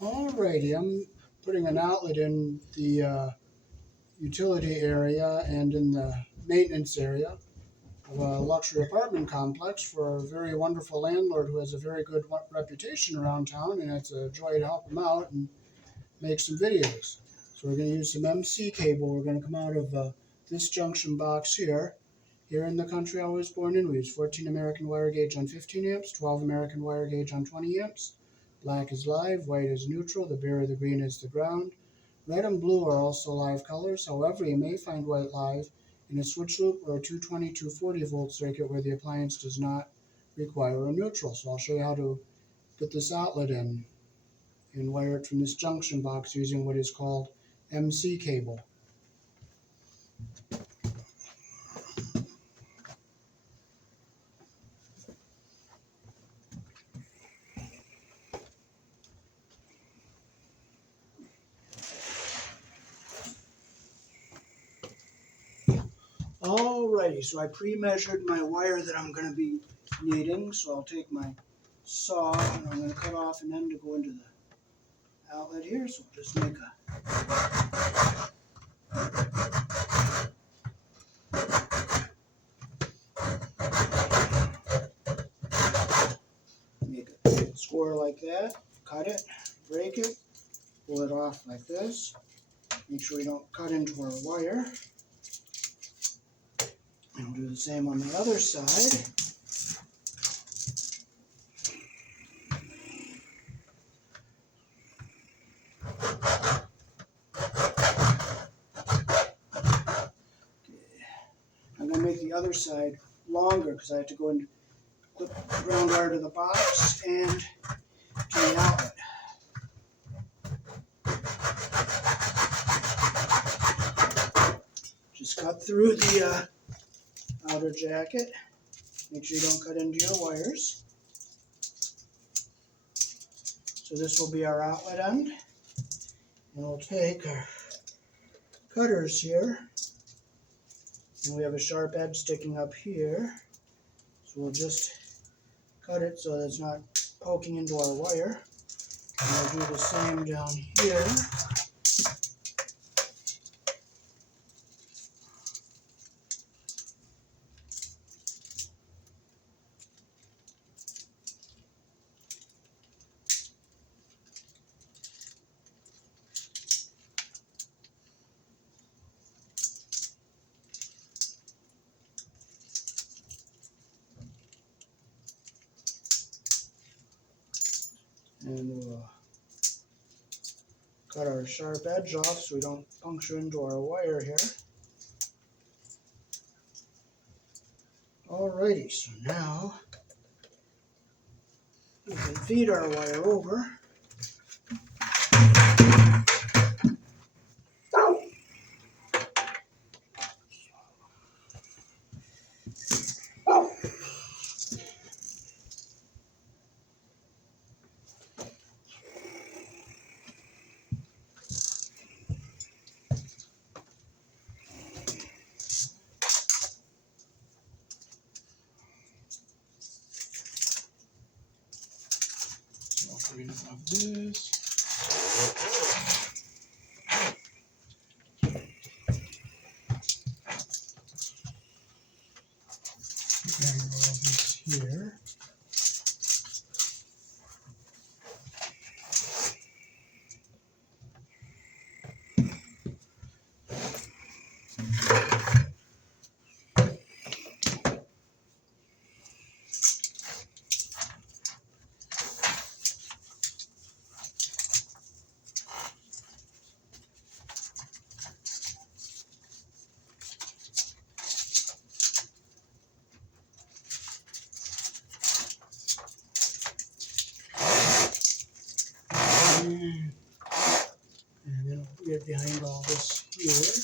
Alrighty, I'm putting an outlet in the utility area and in the maintenance area of a luxury apartment complex for a very wonderful landlord who has a very good reputation around town, and it's a joy to help him out and make some videos. So we're going to use some MC cable. We're going to come out of this junction box here. Here in the country I was born in, we use 14 American wire gauge on 15 amps, 12 American wire gauge on 20 amps. Black is live, white is neutral, the beer or the green is the ground. Red and blue are also live colors. However, you may find white live in a switch loop or a 220, 240 volt circuit where the appliance does not require a neutral. So I'll show you how to put this outlet in and wire it from this junction box using what is called MC cable. Alrighty, so I pre-measured my wire that I'm going to be needing, so I'll take my saw and I'm going to cut off an end to go into the outlet here, so I'll just make a score like that, cut it, break it, pull it off like this, make sure we don't cut into our wire, and we'll do the same on the other side. I'm going to make the other side longer because I have to go and clip the ground wire to the box and to the outlet. Just cut through the outer jacket. Make sure you don't cut into your wires. So this will be our outlet end. And we'll take our cutters here. And we have a sharp edge sticking up here. So we'll just cut it so that it's not poking into our wire. And we'll do the same down here. And we'll cut our sharp edge off so we don't puncture into our wire here. Alrighty, so now we can feed our wire over. Enough of this. And all this here. And then we'll get behind all this here.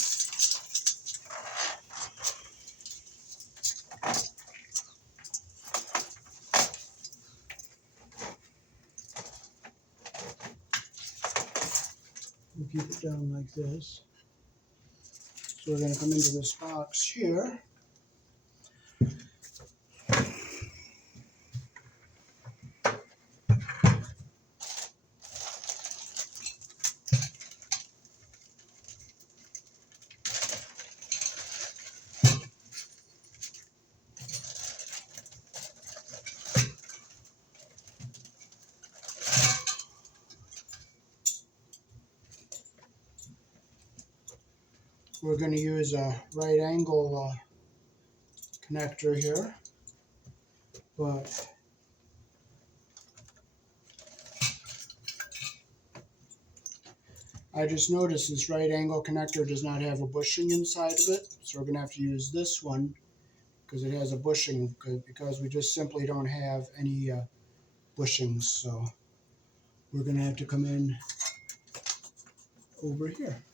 We'll keep it down like this. So we're going to come into this box here. we're going to use a right angle connector here, but I just noticed this right angle connector does not have a bushing inside of it, so we're going to have to use this one because it has a bushing, because we just simply don't have any bushings. So we're going to have to come in over here.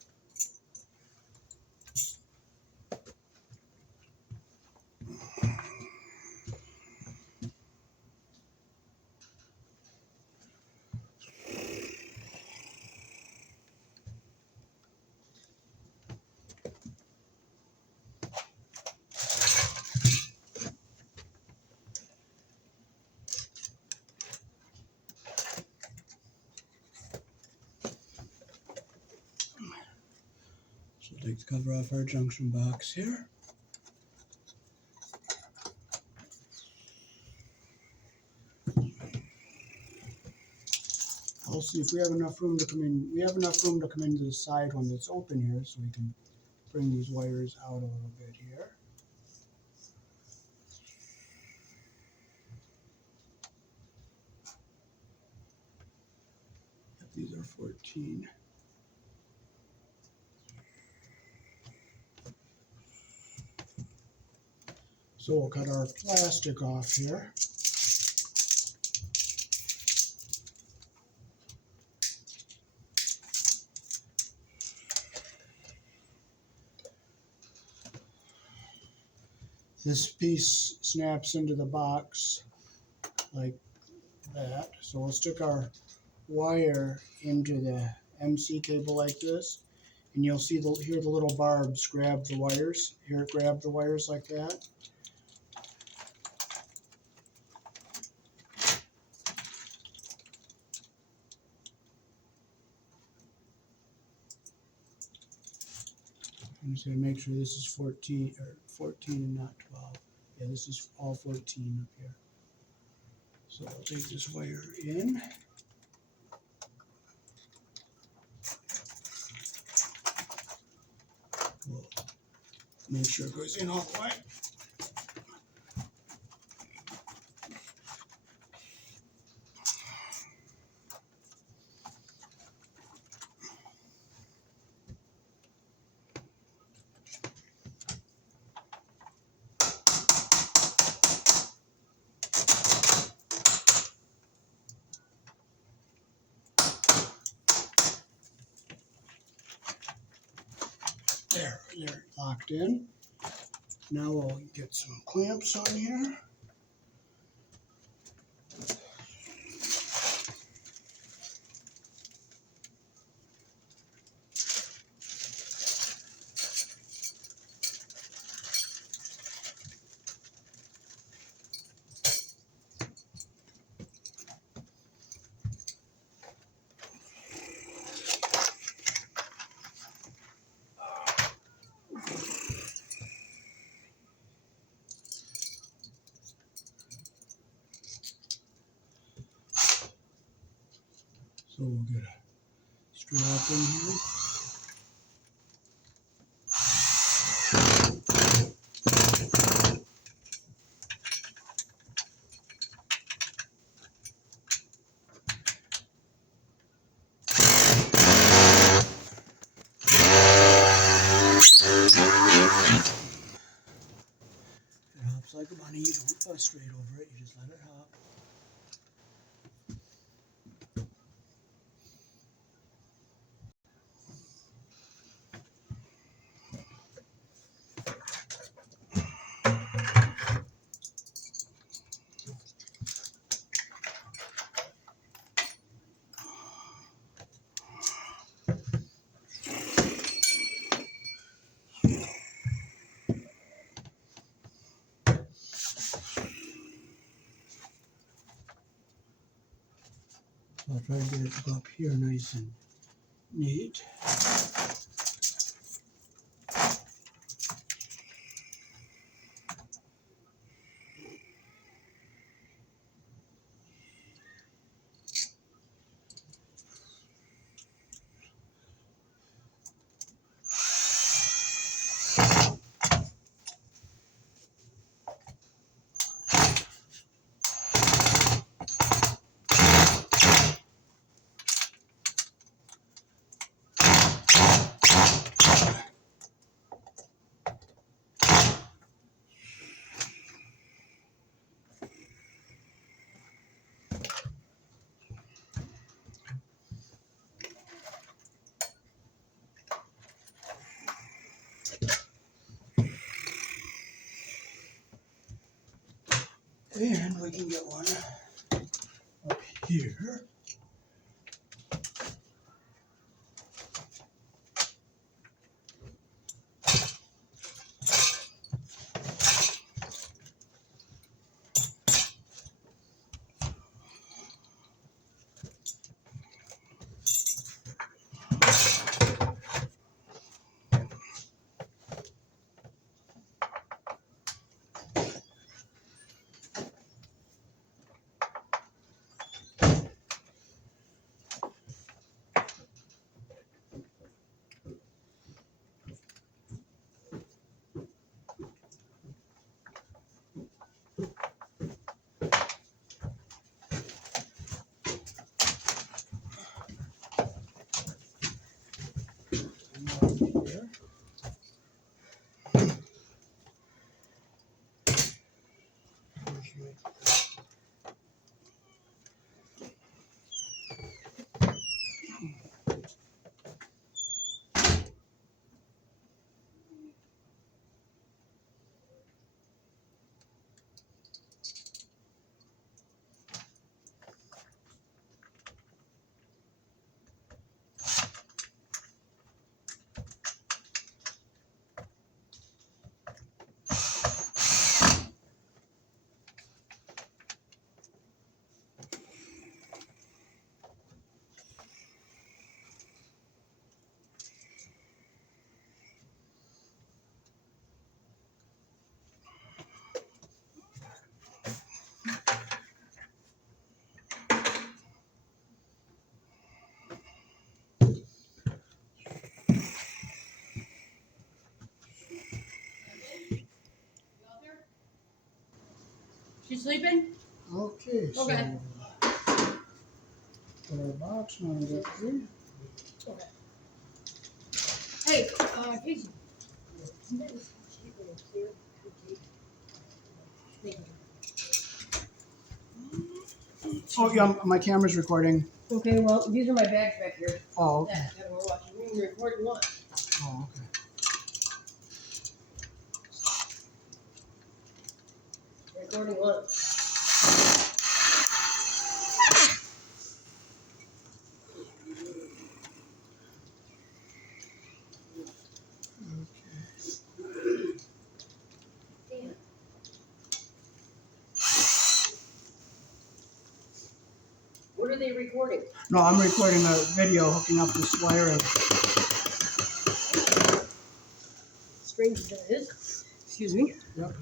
So take the cover off our junction box here. I'll see if we have enough room to come in. We have enough room to come into the side one that's open here, so we can bring these wires out a little bit here. These are 14. So we'll cut our plastic off here. This piece snaps into the box like that. So we'll stick our wire into the MC cable like this, and you'll see here the little barbs grab the wires. Here it grabbed the wires like that. I'm just going to make sure this is 14 and not 12. Yeah, this is all 14 up here. So I'll take this wire in. We'll make sure it goes in all the way. There, they're locked in. Now we'll get some clamps on here. So we'll get a strap in here. It hops like a bunny. You don't frustrate over it. You just let it hop. I'll try to get it to go up here nice and neat. And we can get one up here. She's sleeping? Okay, so Okay. put our box mounted up here. Okay. Hey, Casey. Oh yeah, my camera's recording. Okay, well, these are my bags back here. Oh, okay. That we're watching. We can record one. Oh, okay. Recording one. Damn. What are they recording? No, I'm recording a video hooking up this wire. Strange as that is. Excuse me. Yep.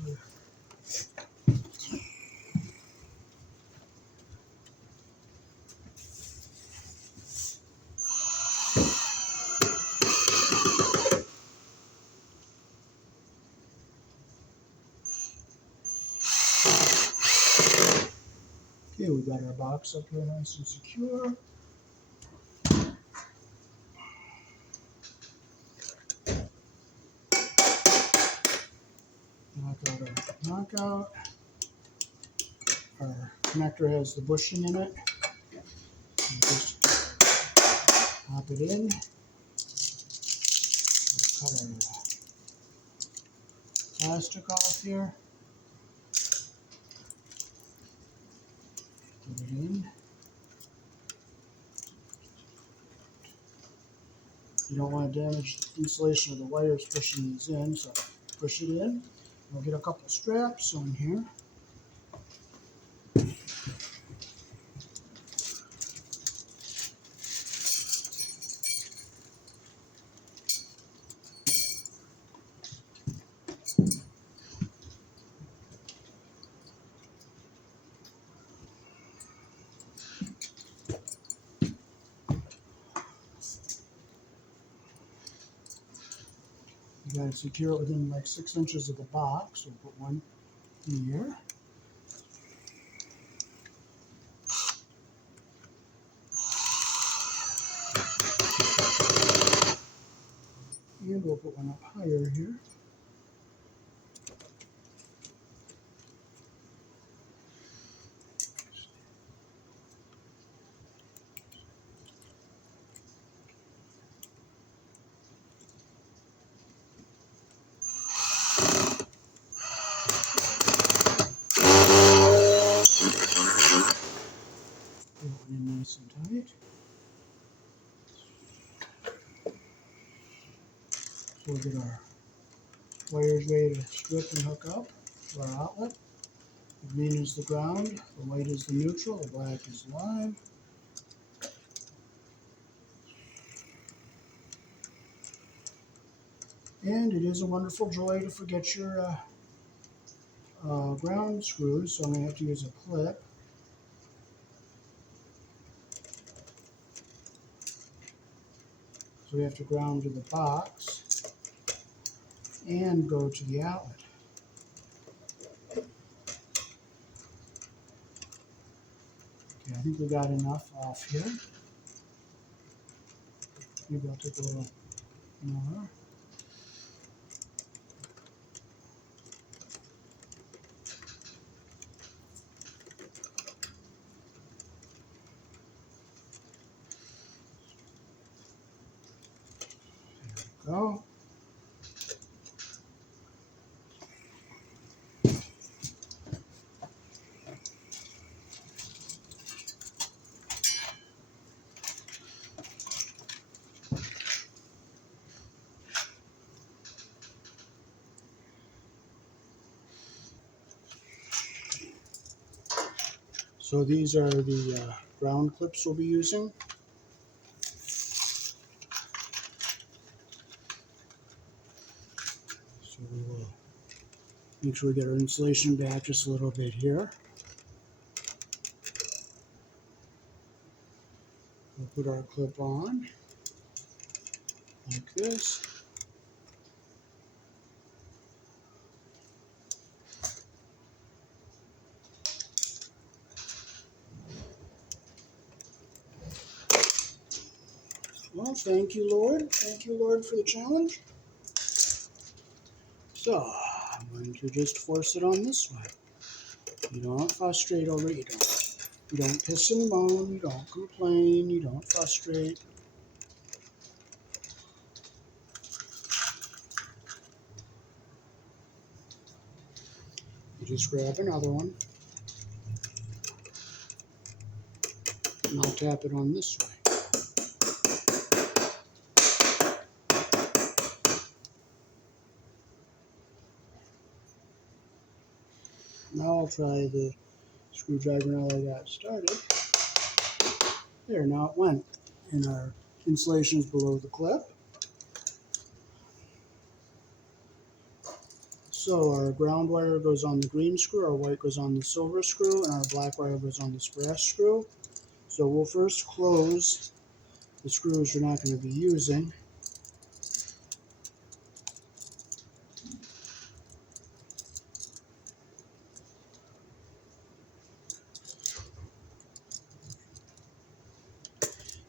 Okay, we got our box up here nice and secure. Knock out our knockout. Our connector has the bushing in it. And just pop it in. Cut our plastic off here. Put it in. You don't want to damage the insulation of the wires pushing these in, so push it in. We'll get a couple straps on here. You gotta secure it within like 6 inches of the box. So put one here. And we'll put one up higher here. Going in nice and tight. So we'll get our wires ready to strip and hook up to our outlet. The green is the ground, the white is the neutral, the black is live. And it is a wonderful joy to forget your ground screws, so I'm going to have to use a clip. So we have to ground to the box and go to the outlet. Okay, I think we got enough off here. Maybe I'll take a little more. There we go. So these are the ground clips we'll be using. So we will make sure we get our insulation back just a little bit here. We'll put our clip on like this. Well, thank you, Lord. Thank you, Lord, for the challenge. So, I'm going to just force it on this way. You don't frustrate over it. You don't piss and moan. You don't complain. You don't frustrate. You just grab another one. And I'll tap it on this way. Now I'll try the screwdriver now that I got started. There, now it went. And our insulation is below the clip. So our ground wire goes on the green screw, our white goes on the silver screw, and our black wire goes on this brass screw. So we'll first close the screws we're not going to be using.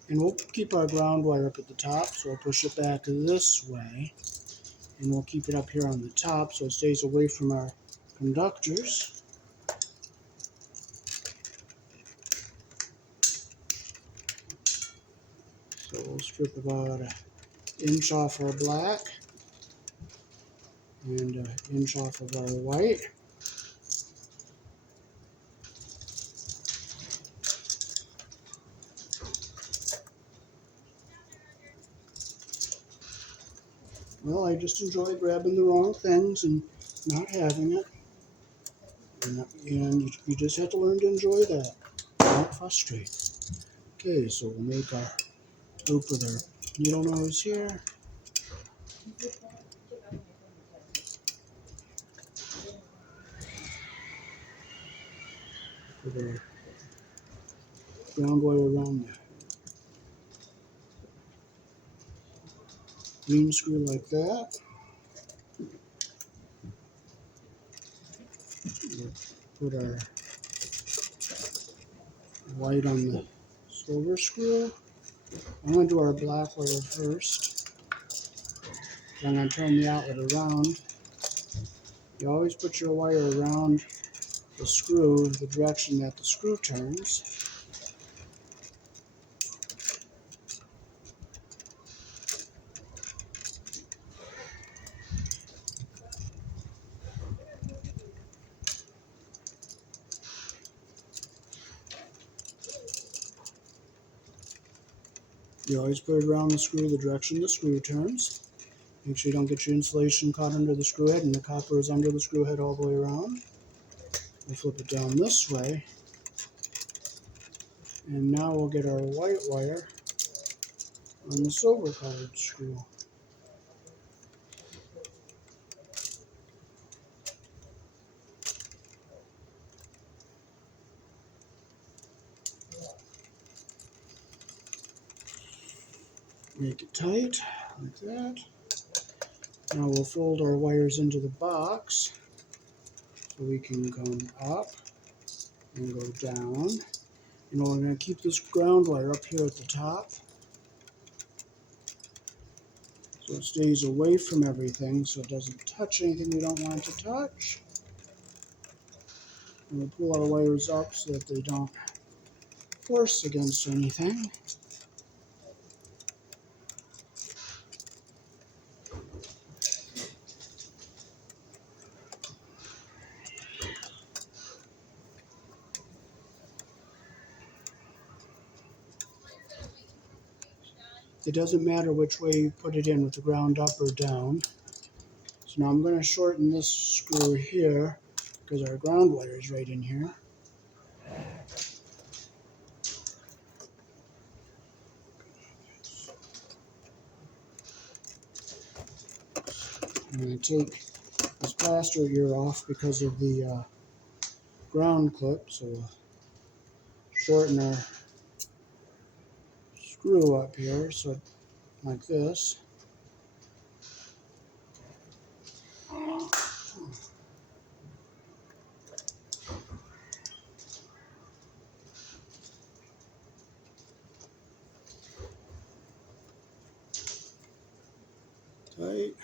And we'll keep our ground wire up at the top, so I'll push it back this way. And we'll keep it up here on the top so it stays away from our conductors. So we'll strip about an inch off our black and an inch off of our white. Well, I just enjoy grabbing the wrong things and not having it. And you just have to learn to enjoy that. Don't frustrate. Okay, so we'll make our loop with our needle nose here. Put our ground wire around the green screw like that. We'll put our white on the silver screw. I'm going to do our black wire first. I'm going to turn the outlet around. You always put your wire around the screw the direction that the screw turns. You always put it around the screw the direction the screw turns. Make sure you don't get your insulation caught under the screw head and the copper is under the screw head all the way around. We'll flip it down this way. And now we'll get our white wire on the silver colored screw. Make it tight, like that. Now we'll fold our wires into the box so we can come up and go down. And we're going to keep this ground wire up here at the top so it stays away from everything so it doesn't touch anything we don't want it to touch. And we'll pull our wires up so that they don't force against anything. It doesn't matter which way you put it in, with the ground up or down. So now I'm going to shorten this screw here because our ground wire is right in here. I'm going to take this plaster here off because of the ground clip, so we'll shorten our screw up here, so like this. Tight,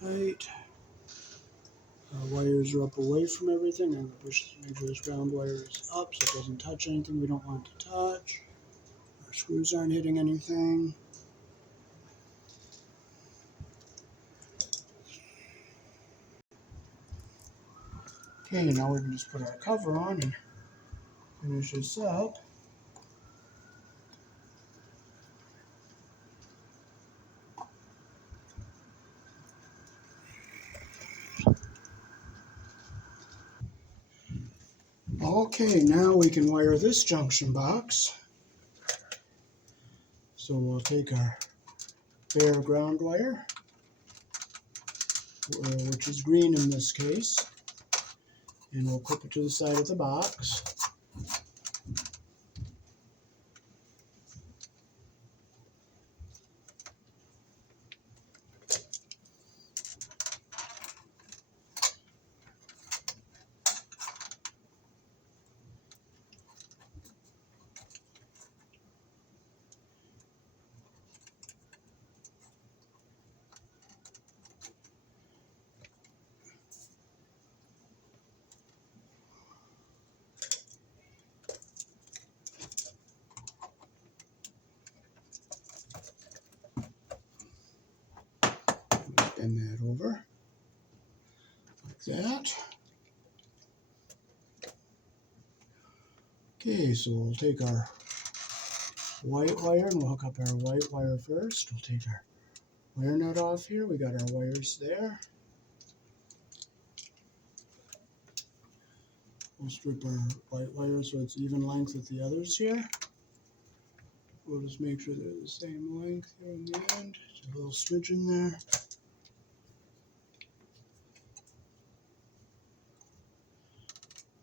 tight. Our wires are up away from everything. I'm going to push, make sure this ground wire is up so it doesn't touch anything we don't want to touch. Our screws aren't hitting anything. Okay, now we can just put our cover on and finish this up. Okay, now we can wire this junction box. So we'll take our bare ground wire, which is green in this case, and we'll clip it to the side of the box. Bend that over like that. Okay, so we'll take our white wire and we'll hook up our white wire first. We'll take our wire nut off here. We got our wires there. We'll strip our white wire so it's even length with the others here. We'll just make sure they're the same length here in the end. Just a little smidge in there.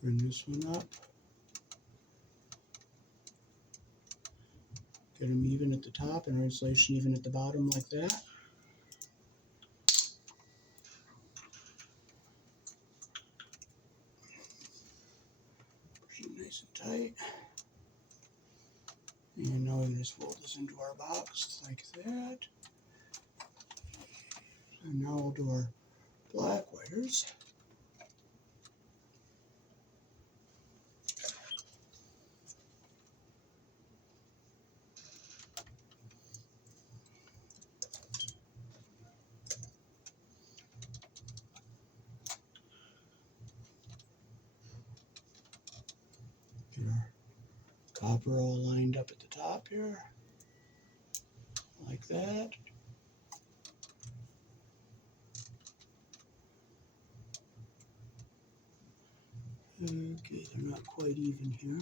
Bring this one up. Get them even at the top and our insulation even at the bottom like that. Push it nice and tight. And now we can just fold this into our box like that. And now we'll do our black wires. Get our Copper all lined up at the top here, like that. Okay, they're not quite even here.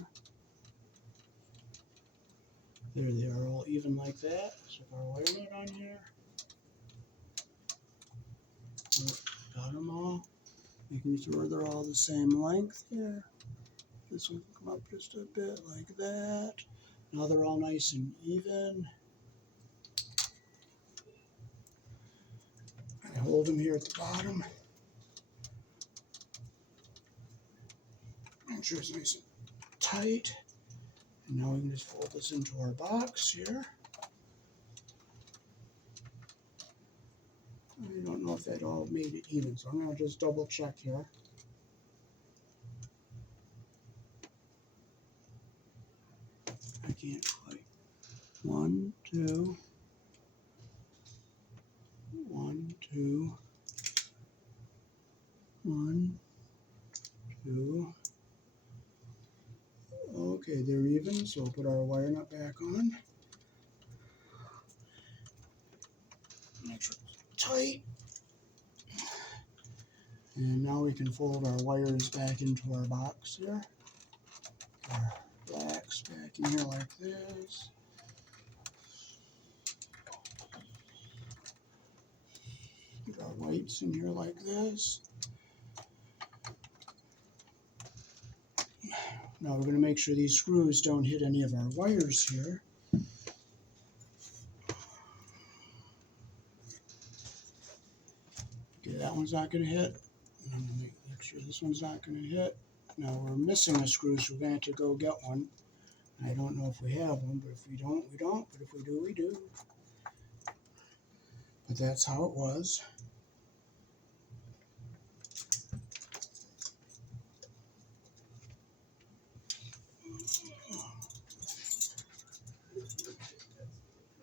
There they are, all even like that. So our wire net on here. Got them all. Making sure they're all the same length here. This one can come up just a bit like that. Now they're all nice and even. I hold them here at the bottom. Make sure it's nice and tight. And now we can just fold this into our box here. I don't know if that all made it even, so I'm going to just double check here. I can't quite. 1, 2. 1, 2. 1, 2. Okay, they're even, so we'll put our wire nut back on. Make sure it's tight. And now we can fold our wires back into our box here. Our blacks back in here like this. Put our whites in here like this. Now we're going to make sure these screws don't hit any of our wires here. Okay, that one's not going to hit. And I'm going to make sure this one's not going to hit. Now we're missing a screw, so we're going to have to go get one. I don't know if we have one, but if we don't, we don't. But if we do, we do. But that's how it was.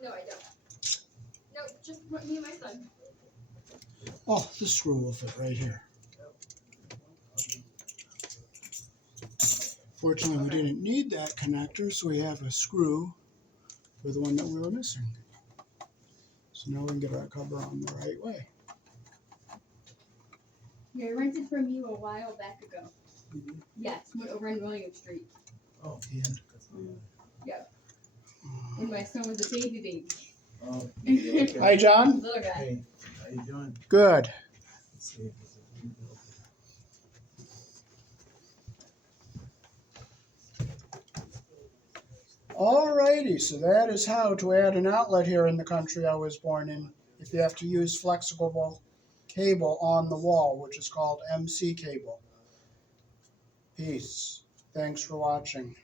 No, I don't. No, just me and my son. Oh, this screw will fit right here. Fortunately, we didn't need that connector, so we have a screw for the one that we were missing. So now we can get our cover on the right way. Yeah, I rented from you a while back ago. Yes, went over on William Street. Oh, yeah. When my son was a baby. Oh, okay. Hi, John. Little guy. Hey, how you doing? Good. Let's see if there's a few bills. Alrighty, so that is how to add an outlet here in the country I was born in. If you have to use flexible cable on the wall, which is called MC cable. Peace. Thanks for watching.